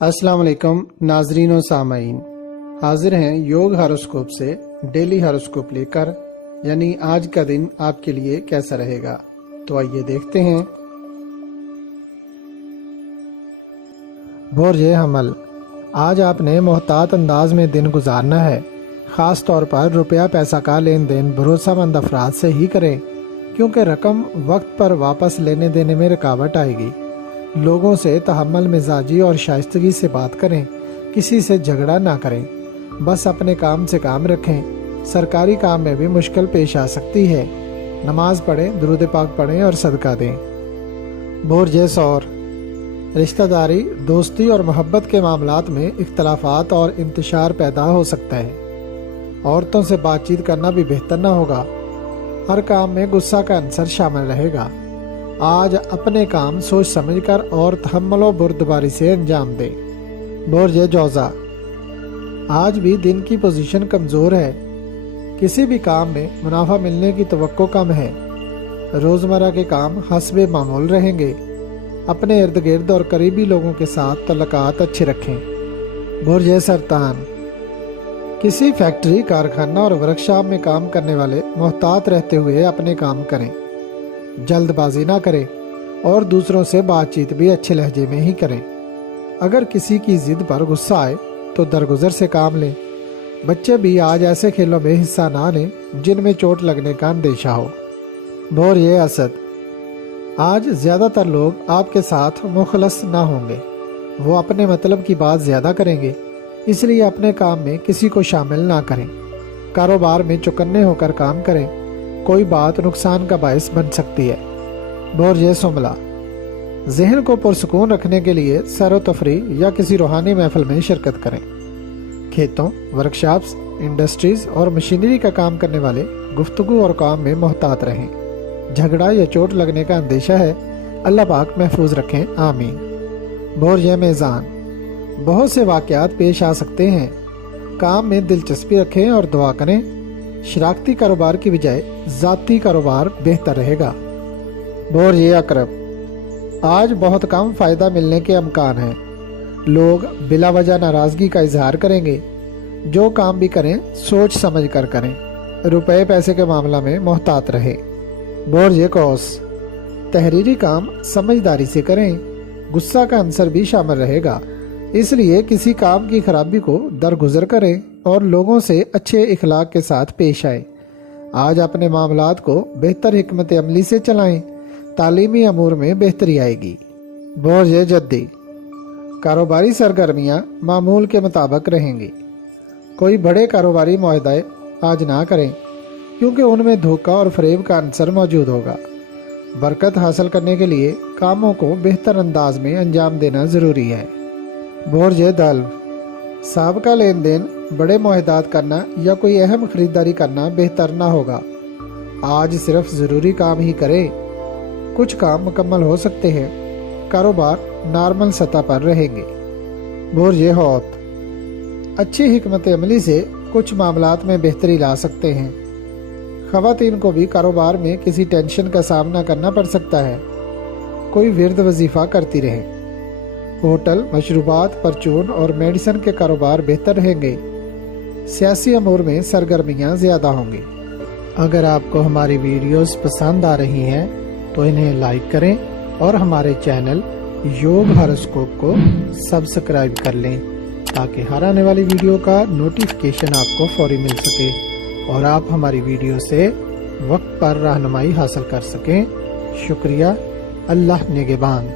अस्सलाम वालेकुम नाजरीन और सामाईन, हाजिर हैं योग हॉरोस्कोप से डेली हॉरोस्कोप लेकर, यानी आज का दिन आपके लिए कैसा रहेगा। तो आइए देखते हैं। बुर्ज हमल, आज आपने मोहतात अंदाज में दिन गुजारना है। ख़ास तौर पर रुपया पैसा का लेन देन भरोसेमंद अफराद से ही करें, क्योंकि रकम वक्त पर वापस लेने देने में रुकावट आएगी। लोगों से तहम्मुल मिजाजी और शाइस्तगी से बात करें, किसी से झगड़ा ना करें, बस अपने काम से काम रखें। सरकारी काम में भी मुश्किल पेश आ सकती है। नमाज पढ़ें, दुरूद पाक पढ़ें और सदका दें। बुर्ज सौर, रिश्तेदारी, दोस्ती और मोहब्बत के मामलात में इख्तलाफात और इंतशार पैदा हो सकता है। औरतों से बातचीत करना भी बेहतर ना होगा। हर काम में गुस्सा का अंसर शामिल रहेगा। आज अपने काम सोच समझकर और तहम्मुल व बुर्दबारी से अंजाम दें। बुर्ज जौज़ा, आज भी दिन की पोजीशन कमज़ोर है। किसी भी काम में मुनाफा मिलने की तवक्को कम है। रोज़मर्रा के काम हस्बे मामूल रहेंगे। अपने इर्द गिर्द और करीबी लोगों के साथ तल्लुकात अच्छे रखें। बुर्ज सरतान, किसी फैक्ट्री, कारखाना और वर्कशॉप में काम करने वाले मोहतात रहते हुए अपने काम करें। जल्दबाजी ना करें और दूसरों से बातचीत भी अच्छे लहजे में ही करें। अगर किसी की जिद पर गुस्सा आए तो दरगुजर से काम लें। बच्चे भी आज ऐसे खेलों में हिस्सा ना लें जिनमें चोट लगने का अंदेशा हो। बुर्ज असद, आज ज़्यादातर लोग आपके साथ मुखलस ना होंगे। वो अपने मतलब की बात ज़्यादा करेंगे, इसलिए अपने काम में किसी को शामिल ना करें। कारोबार में चौकन्ने होकर काम करें, कोई बात नुकसान का बायस बन सकती है। बुर्ज सुमला, जहन को पुरसुकून रखने के लिए सैर व तफरीह या किसी रूहानी महफिल में शिरकत करें। खेतों, वर्कशॉप्स, इंडस्ट्रीज और मशीनरी का काम करने वाले गुफ्तगू और काम में मोहतात रहें। झगड़ा या चोट लगने का अंदेशा है, अल्लाह पाक महफूज रखें, आमीन। बुर्ज मीज़ान, बहुत से वाक़यात पेश आ सकते हैं। काम में दिलचस्पी रखें और दुआ करें। शराकती कारोबार की बजाय ज़ाती कारोबार बेहतर रहेगा। बुर्ज अकरब, आज बहुत कम फ़ायदा मिलने के अमकान हैं। लोग बिला वजह नाराज़गी का इजहार करेंगे। जो काम भी करें सोच समझ कर करें। रुपए पैसे के मामला में मोहतात रहे। बुर्ज कौस, तहरीरी काम समझदारी से करें। गुस्सा का अंसर भी शामिल रहेगा, इसलिए किसी काम की खराबी को दरगुजर करें और लोगों से अच्छे इखलाक के साथ पेश आए। आज अपने मामलात को बेहतर हिकमत अमली से चलाएं, तालीमी अमूर में बेहतरी आएगी। बुर्ज जद्दी, कारोबारी सरगर्मियां मामूल के मुताबिक रहेंगी। कोई बड़े कारोबारी मुआहदे आज ना करें, क्योंकि उनमें धोखा और फरेब का अंसर मौजूद होगा। बरकत हासिल करने के लिए कामों को बेहतर अंदाज में अंजाम देना ज़रूरी है। बुर्ज दल्व, साबका लेन देन, बड़े मुआहदात करना या कोई अहम खरीदारी करना बेहतर ना होगा। आज सिर्फ ज़रूरी काम ही करें। कुछ काम मुकम्मल हो सकते हैं। कारोबार नॉर्मल सतह पर रहेंगे। बुर्ज हौत, अच्छी हिकमत अमली से कुछ मामलात में बेहतरी ला सकते हैं। ख़वातीन को भी कारोबार में किसी टेंशन का सामना करना पड़ सकता है। कोई विर्द वजीफ़ा करती रहे। होटल, मशरूबात, परचून और मेडिसिन के कारोबार बेहतर रहेंगे। सियासी अमूर में सरगर्मियाँ ज़्यादा होंगी। अगर आपको हमारी वीडियोस पसंद आ रही हैं तो इन्हें लाइक करें और हमारे चैनल योग हॉरोस्कोप को सब्सक्राइब कर लें, ताकि हर आने वाली वीडियो का नोटिफिकेशन आपको फौरी मिल सके और आप हमारी वीडियो से वक्त पर रहनुमाई हासिल कर सकें। शुक्रिया। अल्लाह निगहबान।